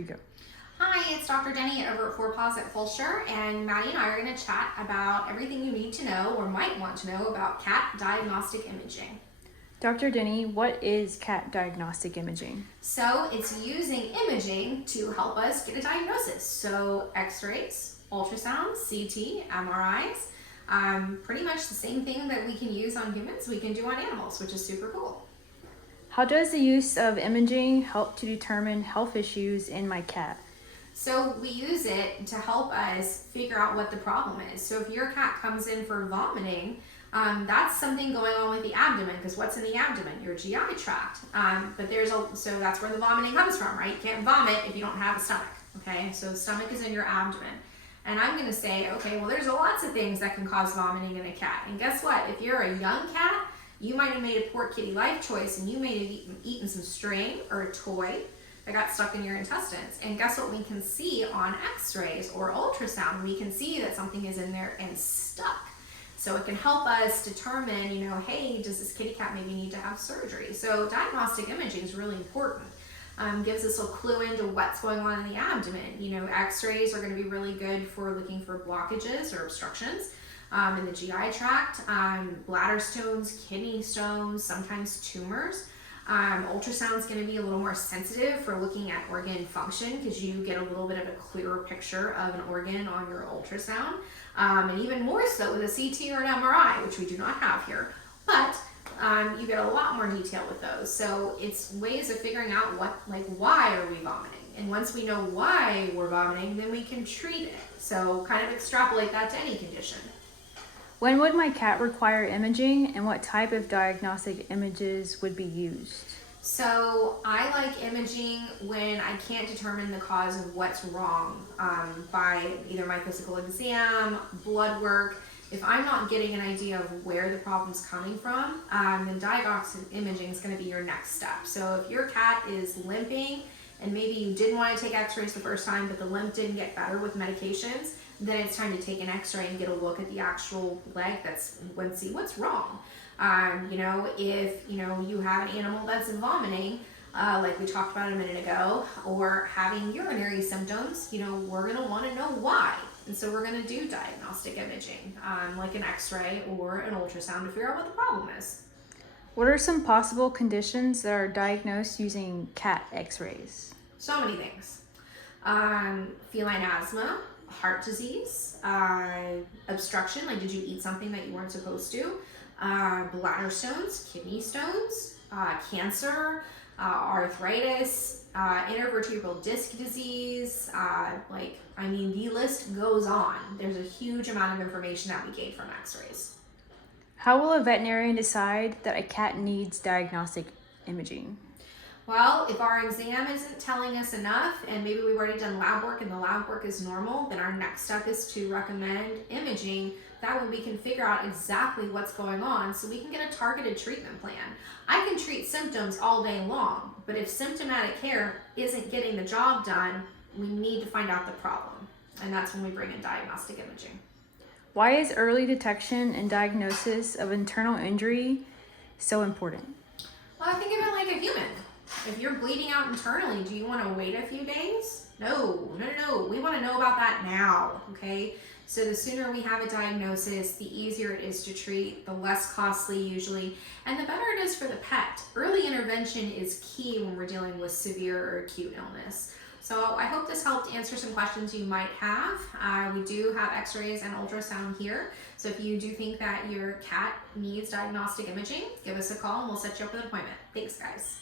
You go. Hi, it's Dr. Denny over at Four Paws at Fulshire, and Maddie and I are going to chat about everything you need to know or might want to know about cat diagnostic imaging. Dr. Denny, what is cat diagnostic imaging? So it's using imaging to help us get a diagnosis. So x-rays, ultrasound, CT, MRIs, pretty much the same thing that we can use on humans, we can do on animals, which is super cool. How does the use of imaging help to determine health issues in my cat? So we use it to help us figure out what the problem is. So if your cat comes in for vomiting, that's something going on with the abdomen, because what's in the abdomen? Your GI tract. So that's where the vomiting comes from, right? You can't vomit if you don't have a stomach, okay? So the stomach is in your abdomen. And I'm gonna say, okay, well there's lots of things that can cause vomiting in a cat. And guess what? If you're a young cat, you might have made a poor kitty life choice and you may have eaten some string or a toy that got stuck in your intestines. And guess what we can see on x-rays or ultrasound? We can see that something is in there and stuck. So it can help us determine, hey, does this kitty cat maybe need to have surgery? So diagnostic imaging is really important. Gives us a clue into what's going on in the abdomen. X-rays are going to be really good for looking for blockages or obstructions in the GI tract, bladder stones, kidney stones, sometimes tumors. Ultrasound is going to be a little more sensitive for looking at organ function because you get a little bit of a clearer picture of an organ on your ultrasound, and even more so with a CT or an MRI, which we do not have here. But you get a lot more detail with those. So it's ways of figuring out why are we vomiting? And once we know why we're vomiting, then we can treat it. So kind of extrapolate that to any condition. When would my cat require imaging, and what type of diagnostic images would be used? So I like imaging when I can't determine the cause of what's wrong by either my physical exam, blood work. If I'm not getting an idea of where the problem's coming from, then diagnostic imaging is going to be your next step. So if your cat is limping and maybe you didn't want to take x-rays the first time, but the limp didn't get better with medications, then it's time to take an x-ray and get a look at the actual leg and see what's wrong. If you have an animal that's vomiting, like we talked about a minute ago, or having urinary symptoms, we're gonna wanna know why. And so we're gonna do diagnostic imaging, like an x-ray or an ultrasound to figure out what the problem is. What are some possible conditions that are diagnosed using cat x-rays? So many things. Feline asthma, heart disease, obstruction, like did you eat something that you weren't supposed to, bladder stones, kidney stones, cancer, arthritis, intervertebral disc disease, the list goes on. There's a huge amount of information that we gain from x-rays. How will a veterinarian decide that a cat needs diagnostic imaging? Well, if our exam isn't telling us enough and maybe we've already done lab work and the lab work is normal, then our next step is to recommend imaging. That way we can figure out exactly what's going on so we can get a targeted treatment plan. I can treat symptoms all day long, but if symptomatic care isn't getting the job done, we need to find out the problem. And that's when we bring in diagnostic imaging. Why is early detection and diagnosis of internal injury so important? Well, think of it like a human. If you're bleeding out internally, do you want to wait a few days? No. We want to know about that now, okay? So the sooner we have a diagnosis, the easier it is to treat, the less costly usually, and the better it is for the pet. Early intervention is key when we're dealing with severe or acute illness. So I hope this helped answer some questions you might have. We do have x-rays and ultrasound here. So if you do think that your cat needs diagnostic imaging, give us a call and we'll set you up with an appointment. Thanks, guys.